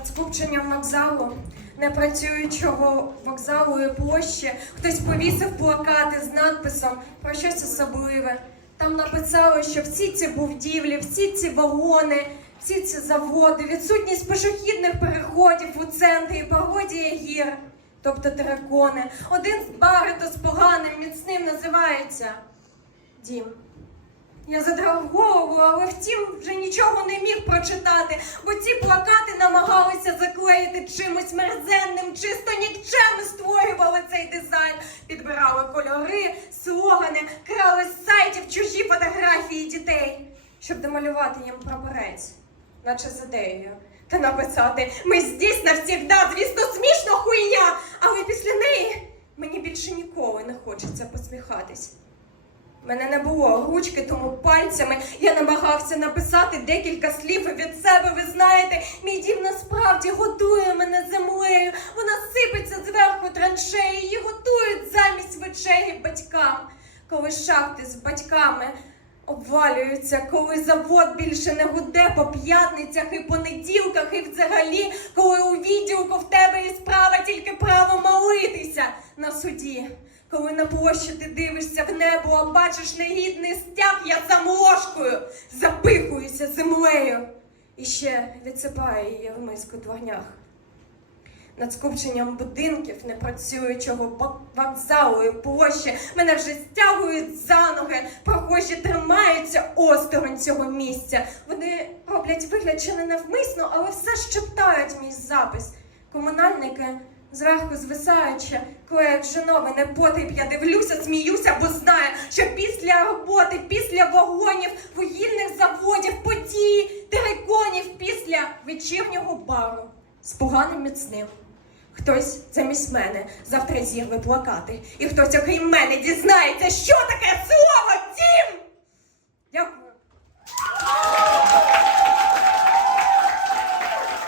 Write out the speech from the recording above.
над скупченням вокзалу, непрацюючого вокзалу і площі, хтось повісив плакати з надписом про щось особливе. Там написали, що всі ці будівлі, всі ці вагони, всі ці заводи, відсутність пішохідних переходів у центрі, пародія гір, тобто дракони. Один з барито з поганим, міцним називається Дім. Я задрав голову, але втім вже нічого не міг прочитати, бо намагалися заклеїти чимось мерзенним, чисто нікчем створювали цей дизайн, підбирали кольори, слогани, крали з сайтів чужі фотографії дітей, щоб домалювати їм прапорець, наче з ідеєю. Та написати ми здесь навсігда, звісно, смішно хуйня, але після неї мені більше ніколи не хочеться посміхатись. Мене не було ручки, тому пальцями я намагався написати декілька слів і від себе. Ви знаєте, мій дім насправді годує мене землею. Вона сипеться зверху траншеї, її готують замість вечері батькам. Коли шахти з батьками обвалюються, коли завод більше не гуде по п'ятницях і понеділках, і взагалі, коли у відділку в тебе є справа тільки право молитися на суді. Коли на площі ти дивишся в небо, а бачиш негідний стяг, я сам ложкою запихуюся землею і ще відсипаю її в миску дворнях. Над скупченням будинків, непрацюючого вокзалу і площі, мене вже стягують за ноги, прохожі тримаються осторонь цього місця. Вони роблять вигляд, що не навмисно, але все ж читають мій запис. Комунальники зверху звисаючи, клеять женови непотріб, я дивлюся, сміюся, бо знаю, що після роботи, після вагонів, вугільних заводів, потії, териконів, після вечірнього бару з поганим міцним. Хтось замість мене завтра зірве плакати, і хтось, окрім мене, дізнається, що таке слово!